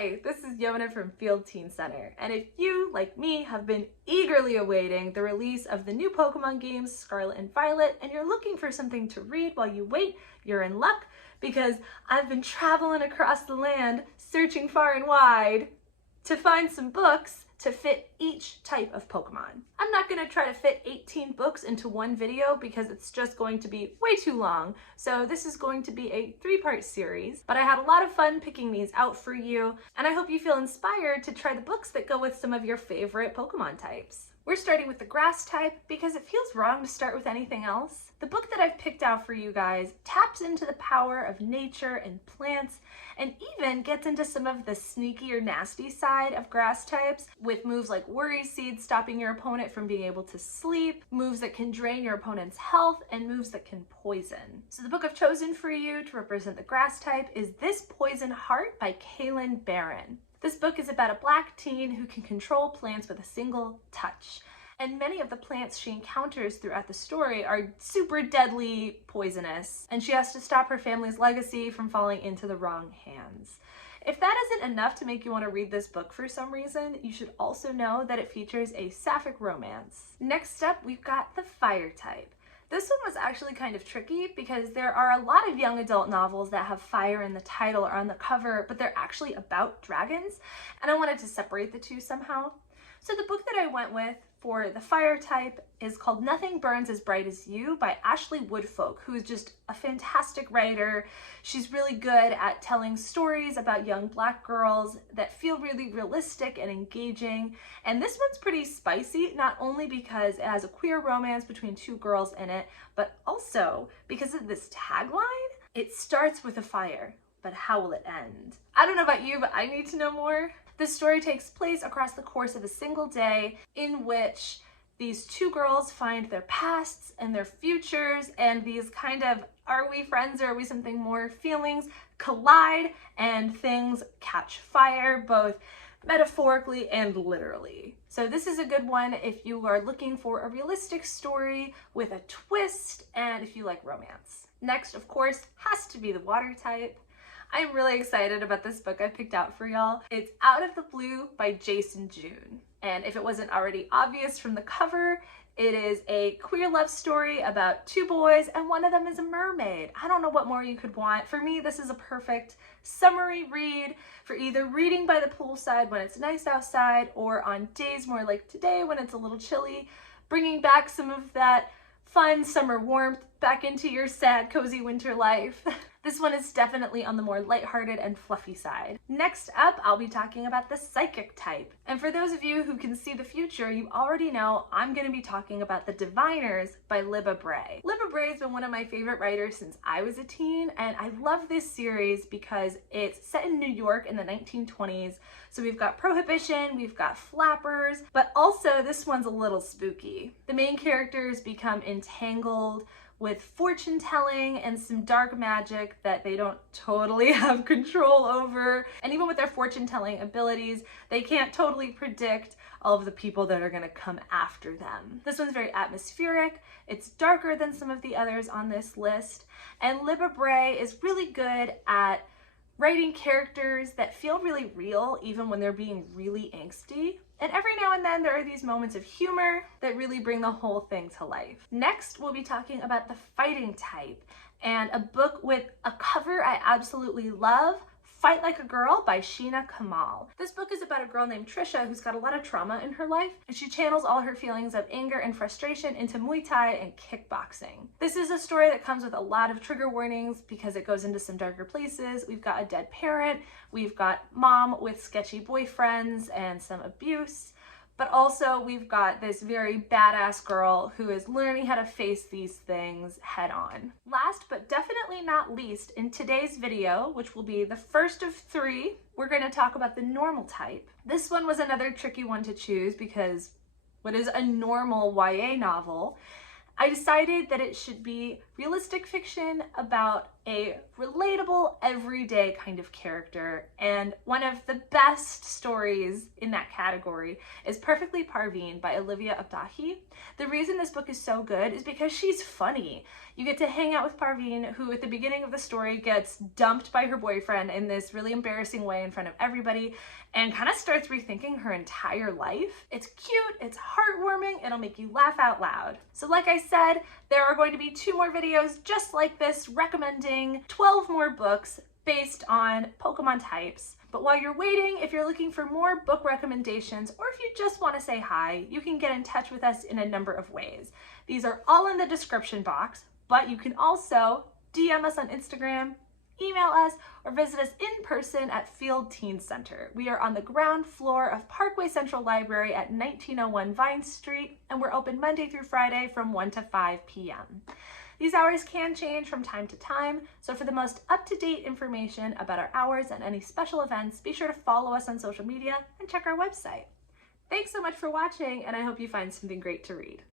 Hi, this is Yona from Field Teen Center, and if you, like me, have been eagerly awaiting the release of the new Pokemon games Scarlet and Violet, and you're looking for something to read while you wait, you're in luck, because I've been traveling across the land, searching far and wide to find some books to fit each type of Pokemon. I'm not going to try to fit 18 books into one video because it's just going to be way too long, so this is going to be a 3-part series, but I had a lot of fun picking these out for you, and I hope you feel inspired to try the books that go with some of your favorite Pokemon types. We're starting with the grass type because it feels wrong to start with anything else. The book that I've picked out for you guys taps into the power of nature and plants, and even gets into some of the sneaky or nasty side of grass types with moves like Worry Seed stopping your opponent from being able to sleep, moves that can drain your opponent's health, and moves that can poison. So the book I've chosen for you to represent the grass type is This Poison Heart by Kalynn Bayron. This book is about a black teen who can control plants with a single touch. And many of the plants she encounters throughout the story are super deadly poisonous, and she has to stop her family's legacy from falling into the wrong hands. If that isn't enough to make you want to read this book for some reason, you should also know that it features a sapphic romance. Next up, we've got the fire type. This one was actually kind of tricky because there are a lot of young adult novels that have fire in the title or on the cover, but they're actually about dragons, and I wanted to separate the two somehow. So the book that I went with for the fire type is called Nothing Burns as Bright as You by Ashley Woodfolk, who is just a fantastic writer. She's really good at telling stories about young black girls that feel really realistic and engaging. And this one's pretty spicy, not only because it has a queer romance between two girls in it, but also because of this tagline. It starts with a fire, but how will it end? I don't know about you, but I need to know more. This story takes place across the course of a single day in which these two girls find their pasts and their futures, and these kind of are we friends or are we something more feelings collide, and things catch fire, both metaphorically and literally. So this is a good one if you are looking for a realistic story with a twist and if you like romance. Next, of course, has to be the water type. I'm really excited about this book I picked out for y'all. It's Out of the Blue by Jason June. And if it wasn't already obvious from the cover, it is a queer love story about two boys and one of them is a mermaid. I don't know what more you could want. For me, this is a perfect summery read for either reading by the poolside when it's nice outside or on days more like today when it's a little chilly, bringing back some of that fun summer warmth back into your sad, cozy winter life. This one is definitely on the more lighthearted and fluffy side. Next up, I'll be talking about the psychic type. And for those of you who can see the future, you already know I'm going to be talking about The Diviners by Libba Bray. Libba Bray has been one of my favorite writers since I was a teen, and I love this series because it's set in New York in the 1920s. So we've got prohibition, we've got flappers, but also this one's a little spooky. The main characters become entangled with fortune telling and some dark magic that they don't totally have control over. And even with their fortune telling abilities, they can't totally predict all of the people that are gonna come after them. This one's very atmospheric, it's darker than some of the others on this list, and Libba Bray is really good at writing characters that feel really real even when they're being really angsty. And every now and then there are these moments of humor that really bring the whole thing to life. Next, we'll be talking about the fighting type and a book with a cover I absolutely love, Fight Like a Girl by Sheena Kamal. This book is about a girl named Trisha who's got a lot of trauma in her life, and she channels all her feelings of anger and frustration into Muay Thai and kickboxing. This is a story that comes with a lot of trigger warnings because it goes into some darker places. We've got a dead parent, we've got mom with sketchy boyfriends and some abuse, but also we've got this very badass girl who is learning how to face these things head on. Last but definitely not least, in today's video, which will be the first of 3, we're going to talk about the normal type. This one was another tricky one to choose because what is a normal YA novel? I decided that it should be realistic fiction about a relatable, everyday kind of character. And one of the best stories in that category is Perfectly Parvin by Olivia Abtahi. The reason this book is so good is because she's funny. You get to hang out with Parvin, who at the beginning of the story gets dumped by her boyfriend in this really embarrassing way in front of everybody and kind of starts rethinking her entire life. It's cute, it's heartwarming, it'll make you laugh out loud. So like I said, there are going to be 2 more videos just like this recommending 12 more books based on Pokemon types. But while you're waiting, if you're looking for more book recommendations, or if you just want to say hi, you can get in touch with us in a number of ways. These are all in the description box, but you can also DM us on Instagram, email us, or visit us in person at Field Teen Center. We are on the ground floor of Parkway Central Library at 1901 Vine Street, and we're open Monday through Friday from 1 to 5 p.m. These hours can change from time to time, so for the most up-to-date information about our hours and any special events, be sure to follow us on social media and check our website. Thanks so much for watching, and I hope you find something great to read.